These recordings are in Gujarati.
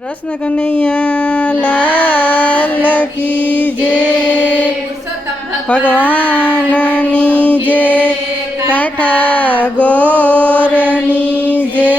કૃષ્ણ કનૈયા લાલ કી જય, ભગવાનની જય, કાઠા ગોરની જય.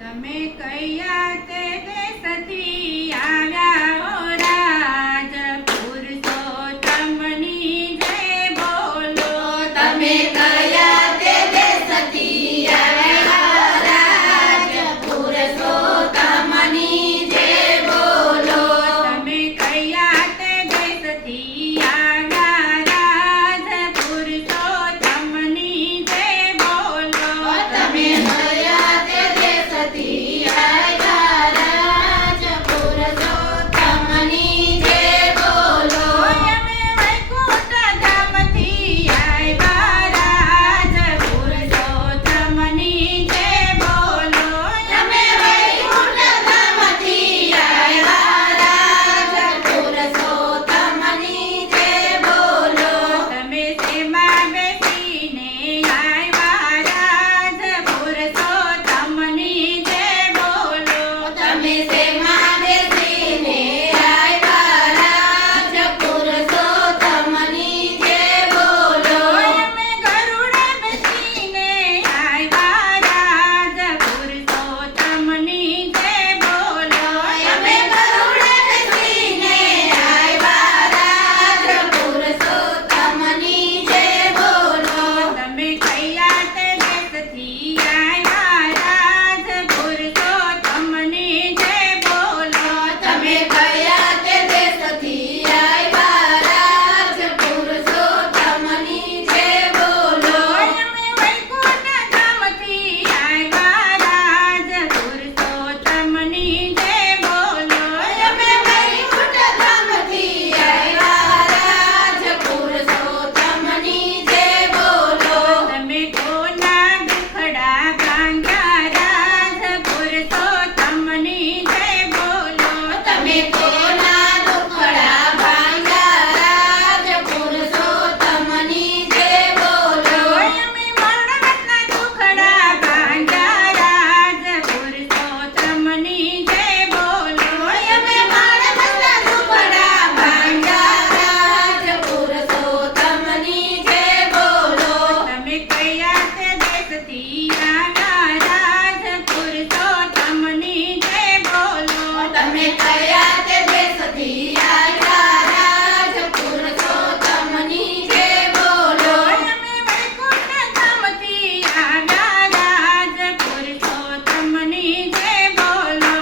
તમે કયા તે દેશથી આવ્યા ઓ રાજ, પુરુષોત્તમની જય બોલો. તમે કયા તે દેશથી આવ્યા રાજ, પુરુષોત્તમની જય બોલો. તમે કયા તે દેશથી આવ્યા રાજ, પુરુષોત્તમની જય બોલો. તમે કયા તે દેશથી આવ્યા રાજ, પુરુષોત્તમની જય બોલો. અમે વૈકુંઠ ધામથી આવ્યા રાજ, પુરુષોત્તમની જય બોલો. તમે વૈકુંઠ ધામથી આવ્યા રાજ, પુરુષોત્તમની જય બોલો. તમે શેમાં બેસીને આવ્યા રાજ, પુરુષોત્તમની જય બોલો. તમે શેમાં બેસીને આવ્યા રાજ, પુરુષોત્તમની જય બોલો. અમે ગરુડે બેસીને આવ્યા રાજ, પુરુષોત્તમની જય બોલો. અમે ગરુડે બેસીને આવ્યા રાજ, પુરુષોત્તમની જય બોલો. તમે કયા તે દેશથી આવ્યા રાજ, પુરુષોત્તમની જય બોલો. તમે કયા તે દેશથી આવ્યા રાજ, પુરુષોત્તમની જય બોલો. અમે વૈકુંઠ ધામથી આવ્યા રાજ, પુરુષોત્તમની જય બોલો. અમે વૈકુંઠ ધામથી આવ્યા રાજ, પુરુષોત્તમની જય બોલો. તમે કોના દુખડા ભાંગ્યા રાજ, પુરુષોત્તમની જય બોલો. તમે કોના દુખડા ભાંગ્યા રાજ, પુરુષોત્તમની જય બોલો. અમે મરણવતના દુખડા ભાંગ્યા રાજ, પુરુષોત્તમની જય બોલો. અમે માણસના દુખડા ભાંગ્યા રાજ, પુરુષોત્તમની જય બોલો. તમે કયા તે દેશથી આવ્યા રાજ, પુરુષોત્તમની જય બોલો. તમે કયા તે દેશથી આવ્યા રાજ, પુરુષોત્તમની જય બોલો. અમે વૈકુંઠ ધામથી આવ્યા રાજ, પુરુષોત્તમની જય બોલો.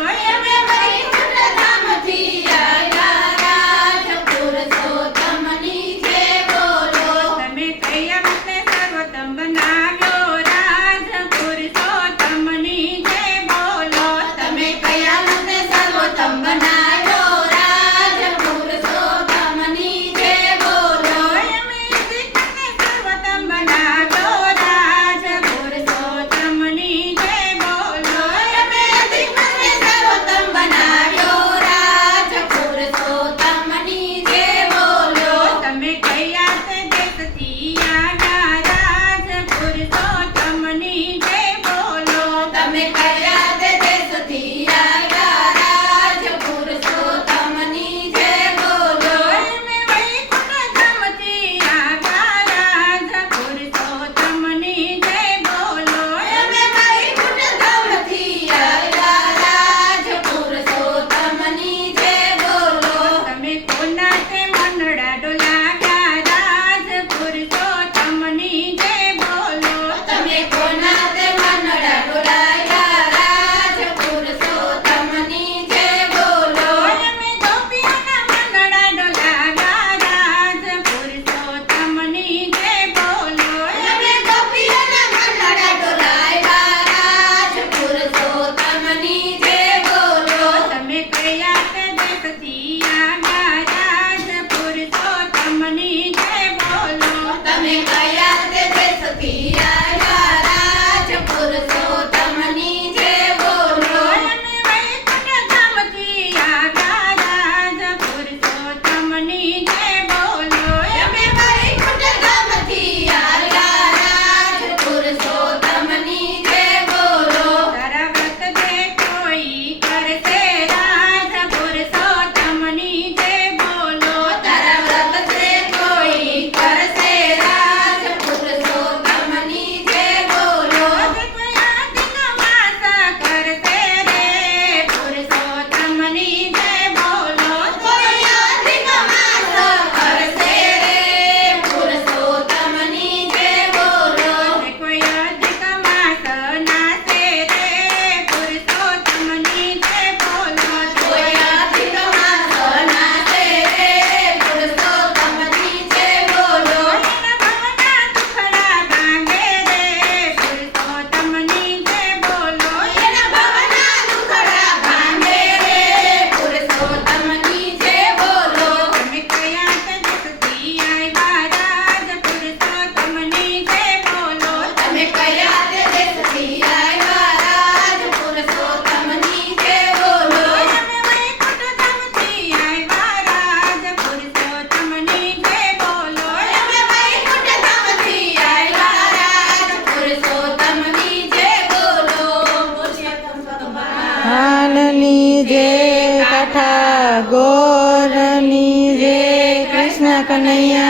કાઠા ગોરની જય કૃષ્ણ કનૈયા